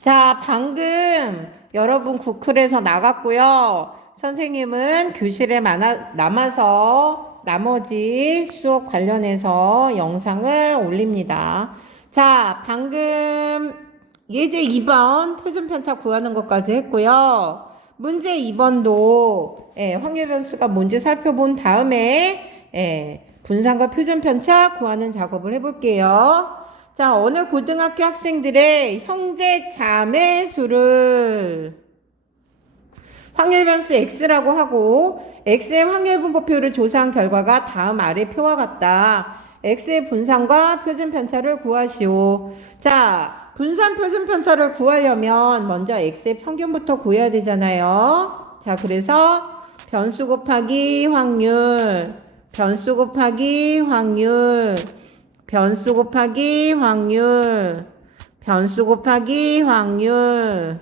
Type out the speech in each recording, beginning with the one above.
자, 방금 여러분 구클에서 나갔고요. 선생님은 교실에 남아서 나머지 수업 관련해서 영상을 올립니다. 자, 방금 예제 2번 표준편차 구하는 것까지 했고요. 문제 2번도 확률 변수가 뭔지 살펴본 다음에 분산과 표준편차 구하는 작업을 해볼게요. 자, 어느 고등학교 학생들의 형제 자매 수를 확률 변수 x라고 하고 x의 확률 분포표를 조사한 결과가 다음 아래 표와 같다. x의 분산과 표준 편차를 구하시오. 자, 분산 표준 편차를 구하려면 먼저 x의 평균부터 구해야 되잖아요. 자, 그래서 변수 곱하기 확률, 변수 곱하기 확률, 변수 곱하기 확률, 변수 곱하기 확률.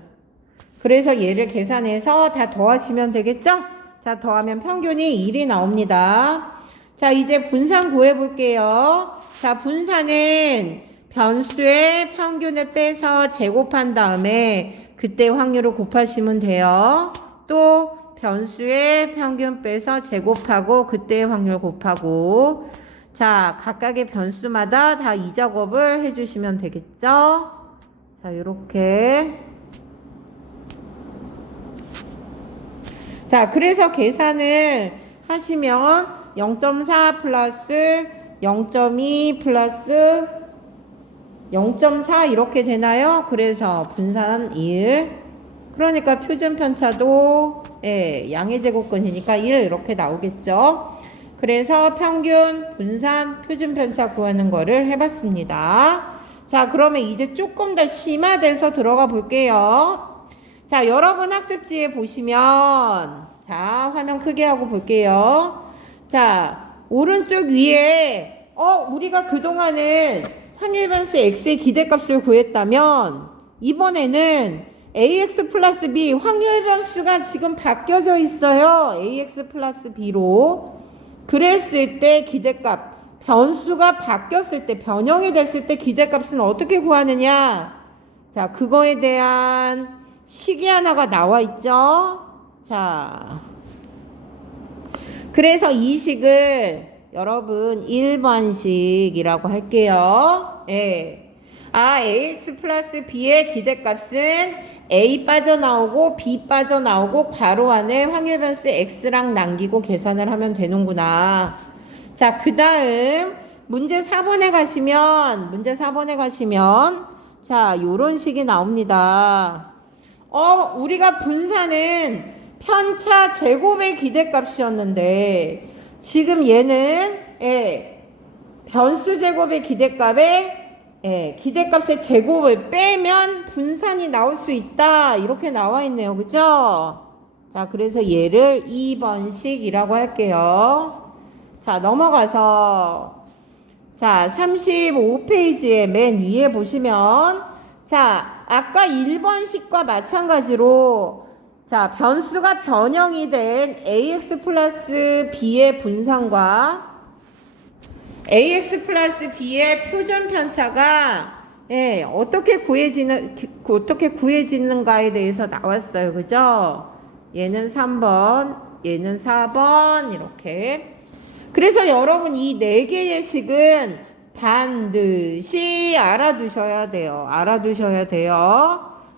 그래서 얘를 계산해서 다 더하시면 되겠죠? 자, 더하면 평균이 1이 나옵니다. 자, 이제 분산 구해볼게요. 자, 분산은 변수의 평균을 빼서 제곱한 다음에 그때 확률을 곱하시면 돼요. 또 변수의 평균 빼서 제곱하고 그때 확률 곱하고, 자, 각각의 변수마다 다 이 작업을 해주시면 되겠죠? 자, 요렇게. 자, 그래서 계산을 하시면 0.4 플러스 0.2 플러스 0.4 이렇게 되나요? 그래서 분산 1. 그러니까 표준 편차도 양의 제곱근이니까 1 이렇게 나오겠죠. 그래서 평균, 분산, 표준 편차 구하는 거를 해봤습니다. 자, 그러면 이제 조금 더 심화돼서 들어가 볼게요. 자, 여러분 학습지에 보시면, 자, 화면 크게 하고 볼게요. 자, 오른쪽 위에, 우리가 그동안은 확률 변수 x의 기대값을 구했다면, 이번에는 ax 플러스 b, 확률 변수가 지금 바뀌어져 있어요. ax 플러스 b로. 그랬을 때 기대값, 변수가 바뀌었을 때, 변형이 됐을 때 기대값은 어떻게 구하느냐? 자, 그거에 대한 식이 하나가 나와 있죠. 자, 그래서 이 식을 여러분 1번식이라고 할게요. ax 플러스 b의 기대값은 a 빠져나오고 b 빠져나오고 괄호 안에 확률 변수 x랑 남기고 계산을 하면 되는구나. 자, 그 다음 문제 4번에 가시면 자, 요런 식이 나옵니다. 우리가 분산은 편차 제곱의 기대값이었는데 지금 얘는 변수 제곱의 기대값의 제곱을 빼면 분산이 나올 수 있다 이렇게 나와 있네요. 그죠? 자, 그래서 얘를 2번식이라고 할게요. 자, 넘어가서 자, 35페이지의 맨 위에 보시면 자, 아까 1번식과 마찬가지로 자, 변수가 변형이 된 ax 플러스 b의 분산과 ax 플러스 b의 표준 편차가 어떻게 구해지는가에 대해서 나왔어요. 그죠? 얘는 3번, 얘는 4번 이렇게. 그래서 여러분 이 4개의 식은 반드시 알아두셔야 돼요.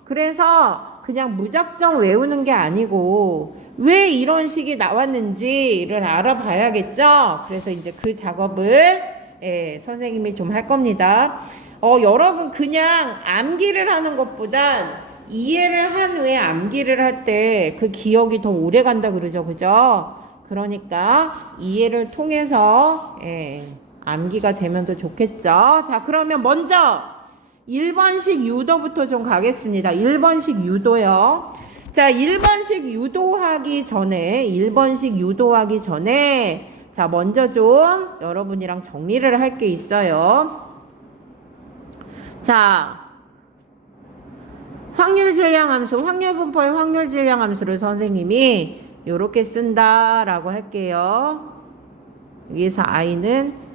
그래서 그냥 무작정 외우는 게 아니고 왜 이런 식이 나왔는지를 알아봐야겠죠. 그래서 이제 그 작업을 선생님이 좀 할 겁니다. 여러분 그냥 암기를 하는 것보단 이해를 한 후에 암기를 할 때 그 기억이 더 오래 간다 그러죠. 그죠? 그러니까 이해를 통해서 암기가 되면 더 좋겠죠. 자, 그러면 먼저 1번식 유도부터 좀 가겠습니다. 1번식 유도요. 자, 1번식 유도하기 전에 자, 먼저 좀 여러분이랑 정리를 할 게 있어요. 자, 확률 질량 함수, 확률 분포의 확률 질량 함수를 선생님이 요렇게 쓴다라고 할게요. 여기서 i는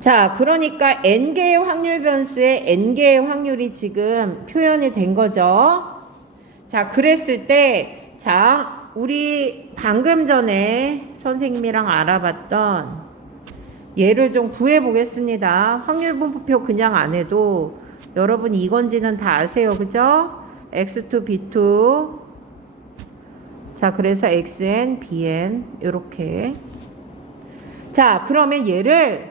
자, 그러니까 n개의 확률 변수에 n개의 확률이 지금 표현이 된 거죠. 자, 그랬을 때, 자, 우리 방금 전에 선생님이랑 알아봤던 얘를 좀 구해 보겠습니다. 확률 분포표 그냥 안 해도 여러분 이건지는 다 아세요. 그죠? x2, b2. 자, 그래서 xn, bn 요렇게. 자, 그러면 얘를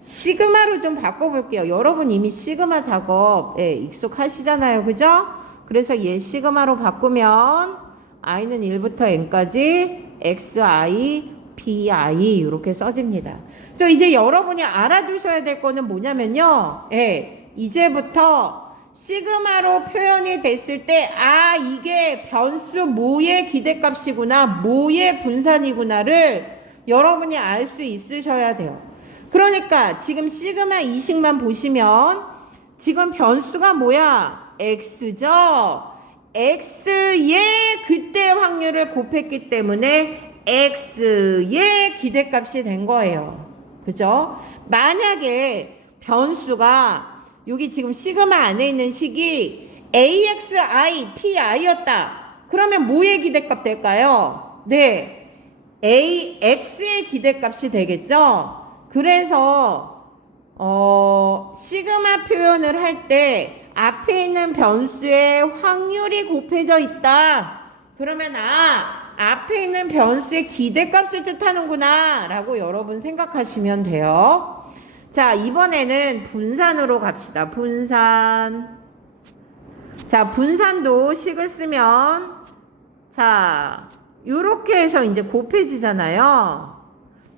시그마로 좀 바꿔볼게요. 여러분 이미 시그마 작업 익숙하시잖아요. 그죠? 그래서 얘 시그마로 바꾸면 i는 1부터 n까지 xi, bi 이렇게 써집니다. 그래서 이제 여러분이 알아두셔야 될 거는 뭐냐면요. 이제부터 시그마로 표현이 됐을 때 이게 변수 모의 기대값이구나, 모의 분산이구나를 여러분이 알 수 있으셔야 돼요. 그러니까 지금 시그마 이식만 보시면 지금 변수가 뭐야? x죠. x의 그때 확률을 곱했기 때문에 x의 기대값이 된 거예요. 그죠? 만약에 변수가 여기 지금 시그마 안에 있는 식이 axi, pi였다. 그러면 뭐의 기대값 될까요? 네. ax의 기대값이 되겠죠? 그래서 시그마 표현을 할 때 앞에 있는 변수의 확률이 곱해져 있다. 그러면 앞에 있는 변수의 기대값을 뜻하는구나 라고 여러분 생각하시면 돼요. 자, 이번에는 분산으로 갑시다. 분산. 자, 분산도 식을 쓰면 자, 요렇게 해서 이제 곱해지잖아요.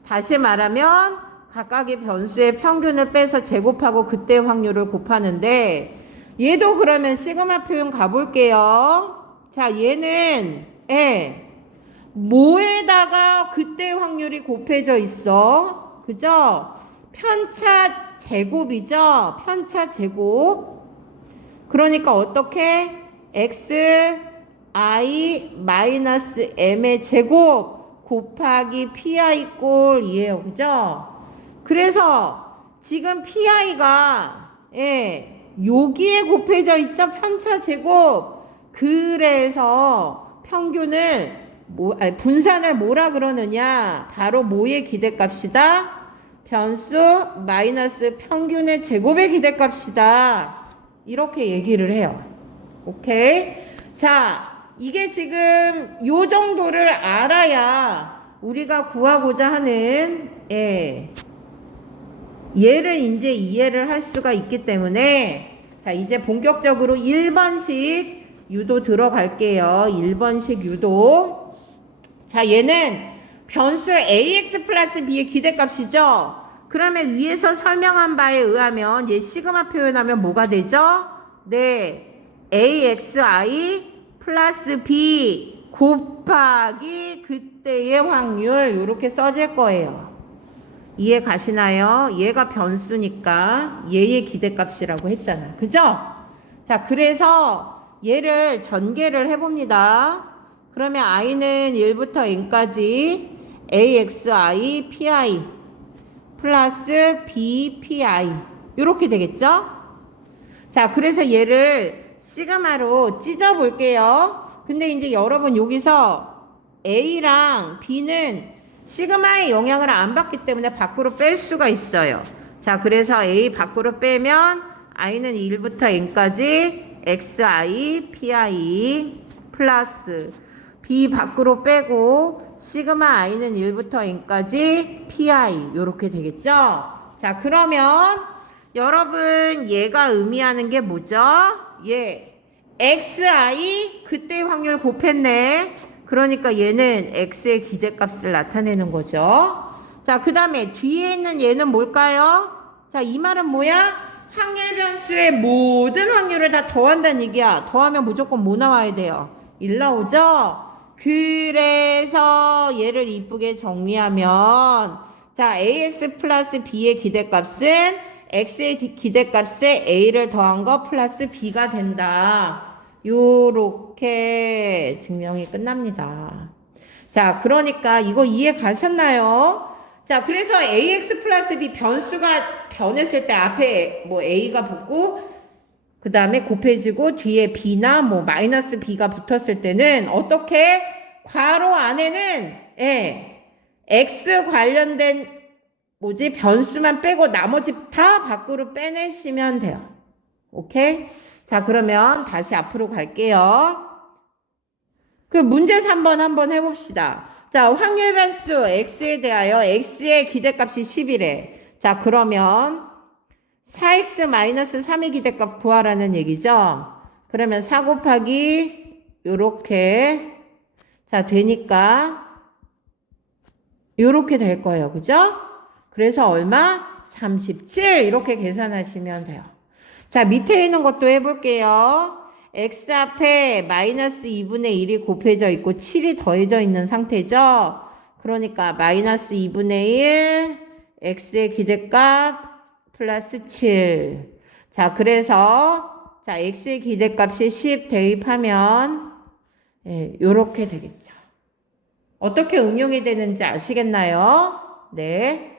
다시 말하면 각각의 변수의 평균을 빼서 제곱하고 그때 확률을 곱하는데 얘도 그러면 시그마 표현 가볼게요. 자, 얘는 뭐에다가 그때 확률이 곱해져 있어? 그죠? 편차 제곱이죠? 편차 제곱. 그러니까 어떻게? x i 마이너스 m의 제곱 곱하기 pi 꼴 이에요. 그죠? 그래서 지금 pi가 여기에 곱해져 있죠. 편차 제곱. 그래서 평균을 분산을 뭐라 그러느냐? 바로 뭐의 기대값이다? 변수 마이너스 평균의 제곱의 기대값이다. 이렇게 얘기를 해요. 오케이? 자, 이게 지금 요 정도를 알아야 우리가 구하고자 하는 얘를 이제 이해를 할 수가 있기 때문에 자, 이제 본격적으로 1번식 유도 들어갈게요. 1번식 유도. 자, 얘는 변수 ax 플러스 b의 기대값이죠. 그러면 위에서 설명한 바에 의하면 얘 시그마 표현하면 뭐가 되죠? 네, axi 플러스 b 곱하기 그때의 확률 이렇게 써질 거예요. 이해 가시나요? 얘가 변수니까 얘의 기대값이라고 했잖아. 그죠? 자, 그래서 얘를 전개를 해봅니다. 그러면 i는 1부터 n까지 axi pi 플러스 b pi 이렇게 되겠죠? 자, 그래서 얘를 시그마로 찢어 볼게요. 근데 이제 여러분 여기서 a랑 b는 시그마의 영향을 안 받기 때문에 밖으로 뺄 수가 있어요. 자, 그래서 a 밖으로 빼면 i는 1부터 n까지 xi pi 플러스 b 밖으로 빼고 시그마 i는 1부터 n까지 pi 이렇게 되겠죠? 자, 그러면 여러분 얘가 의미하는 게 뭐죠? xi 그때 확률 곱했네. 그러니까 얘는 x의 기대값을 나타내는 거죠. 자, 그 다음에 뒤에 있는 얘는 뭘까요? 자, 이 말은 뭐야? 확률 변수의 모든 확률을 다 더한다는 얘기야. 더하면 무조건 뭐 나와야 돼요? 1 나오죠? 그래서 얘를 이쁘게 정리하면 자, ax 플러스 b의 기대값은 x의 기대값에 a를 더한 거 플러스 b가 된다. 요렇게 증명이 끝납니다. 자, 그러니까 이거 이해 가셨나요? 자, 그래서 ax 플러스 b 변수가 변했을 때 앞에 뭐 a가 붙고 그 다음에 곱해지고 뒤에 b나 뭐 마이너스 b가 붙었을 때는 어떻게 괄호 안에는 x 관련된 변수만 빼고 나머지 다 밖으로 빼내시면 돼요. 오케이? 자, 그러면 다시 앞으로 갈게요. 그 문제 3번 한번 해봅시다. 자, 확률 변수 x에 대하여 x의 기대값이 10이래. 자, 그러면 4x-3의 기대값 구하라는 얘기죠. 그러면 4 곱하기 요렇게 자 되니까 요렇게 될 거예요. 그죠? 그래서 얼마? 37 이렇게 계산하시면 돼요. 자, 밑에 있는 것도 해볼게요. x 앞에 마이너스 2분의 1이 곱해져 있고 7이 더해져 있는 상태죠. 그러니까 마이너스 2분의 1 x의 기대값 플러스 7. 자, 그래서 자 x의 기대값이 10 대입하면 요렇게 되겠죠. 어떻게 응용이 되는지 아시겠나요? 네.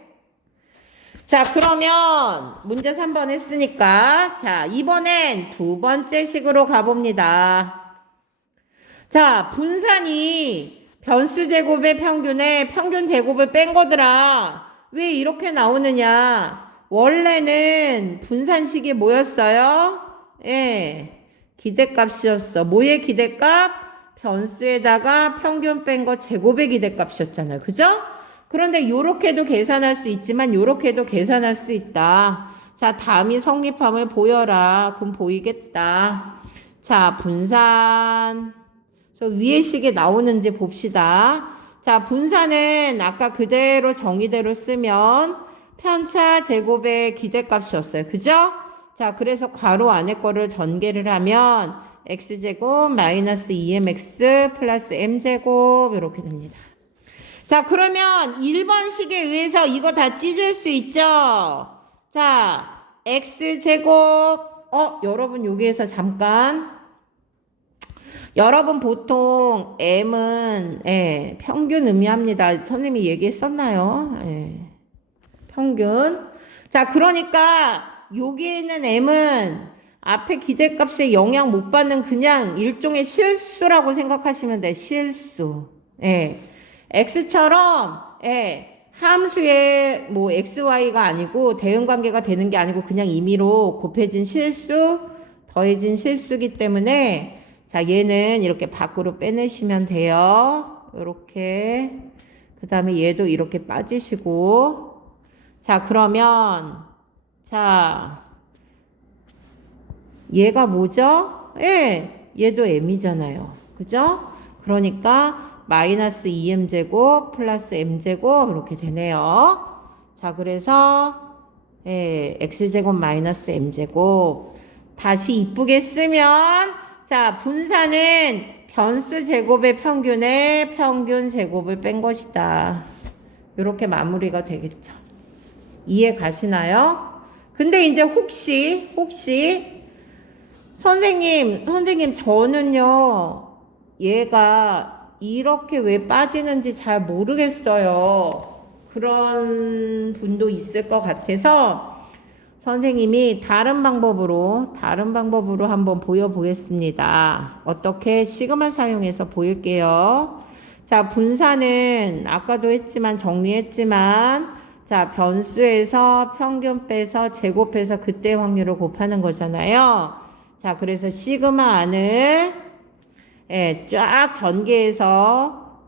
자, 그러면 문제 3번 했으니까 자, 이번엔 두 번째 식으로 가봅니다. 자, 분산이 변수 제곱의 평균에 평균 제곱을 뺀 거더라. 왜 이렇게 나오느냐? 원래는 분산식이 뭐였어요? 기대값이었어. 뭐의 기대값? 변수에다가 평균 뺀 거 제곱의 기대값이었잖아요. 그죠? 그런데 요렇게도 계산할 수 있지만 요렇게도 계산할 수 있다. 자, 다음이 성립함을 보여라. 그럼 보이겠다. 자, 분산. 저 위의 식에 나오는지 봅시다. 자, 분산은 아까 그대로 정의대로 쓰면 편차 제곱의 기대값이었어요. 그죠? 자, 그래서 괄호 안에 거를 전개를 하면 x제곱 마이너스 2mx 플러스 m제곱 이렇게 됩니다. 자, 그러면 1번식에 의해서 이거 다 찢을 수 있죠? 자, x제곱 여러분 여기에서 잠깐 여러분 보통 m은 평균 의미합니다. 선생님이 얘기했었나요? 평균. 자, 그러니까 여기에 있는 m은 앞에 기대값에 영향 못 받는 그냥 일종의 실수라고 생각하시면 돼. 실수. x처럼 함수의 뭐 xy가 아니고 대응관계가 되는 게 아니고 그냥 임의로 곱해진 실수, 더해진 실수기 때문에 자, 얘는 이렇게 밖으로 빼내시면 돼요. 이렇게. 그 다음에 얘도 이렇게 빠지시고. 자, 그러면 자, 얘가 뭐죠? 얘도 m이잖아요. 그죠? 그러니까 마이너스 2m제곱 플러스 m제곱 이렇게 되네요. 자, 그래서 x제곱 마이너스 m제곱 다시 이쁘게 쓰면 자, 분산은 변수 제곱의 평균에 평균 제곱을 뺀 것이다. 이렇게 마무리가 되겠죠. 이해 가시나요? 근데 이제 혹시 선생님 저는요 얘가 이렇게 왜 빠지는지 잘 모르겠어요. 그런 분도 있을 것 같아서 선생님이 다른 방법으로 한번 보여보겠습니다. 어떻게 시그마 사용해서 보일게요. 자, 분산은 아까도 했지만 정리했지만 자, 변수에서 평균 빼서 제곱해서 그때 확률을 곱하는 거잖아요. 자, 그래서 시그마 안을 쫙 전개해서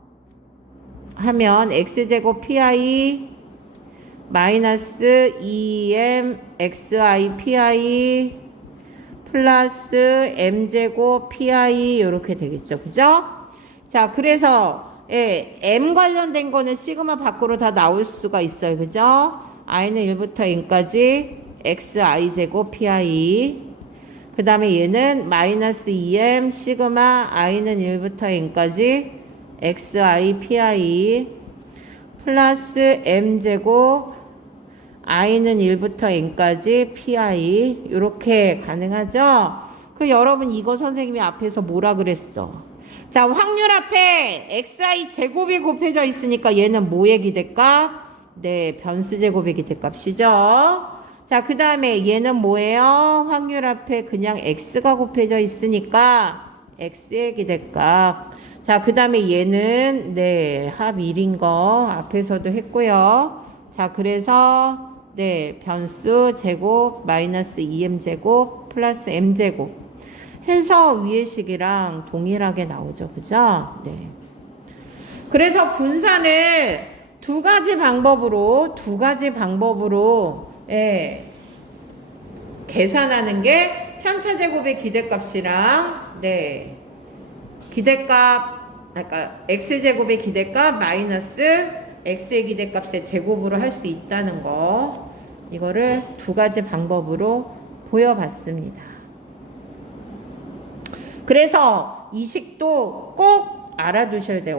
하면 x제곱 pi 마이너스 2m xi pi 플러스 m제곱 pi 이렇게 되겠죠. 그죠? 자, 그래서 m 관련된 거는 시그마 밖으로 다 나올 수가 있어요. 그죠? i는 1부터 n까지 xi 제곱 pi 그 다음에 얘는 마이너스 2m 시그마 i는 1부터 n까지 xi pi 플러스 m제곱 i는 1부터 n까지 pi 이렇게 가능하죠? 그 여러분 이거 선생님이 앞에서 뭐라 그랬어? 자, 확률 앞에 xi 제곱이 곱해져 있으니까 얘는 뭐의 기대값? 네, 변수 제곱의 기대값이죠. 자, 그 다음에 얘는 뭐예요? 확률 앞에 그냥 x가 곱해져 있으니까 x의 기대값. 자, 그 다음에 얘는 네, 합 1인 거 앞에서도 했고요. 자, 그래서 네, 변수 제곱 마이너스 2m 제곱 플러스 m 제곱 해서 위의 식이랑 동일하게 나오죠. 그죠? 네. 그래서 분산을 두 가지 방법으로 예, 계산하는 게 편차 제곱의 기대값이랑 네, 기대값 그러니까 x 제곱의 기대값 마이너스 x의 기대값의 제곱으로 할 수 있다는 거 이거를 두 가지 방법으로 보여봤습니다. 그래서 이 식도 꼭 알아두셔야 돼요.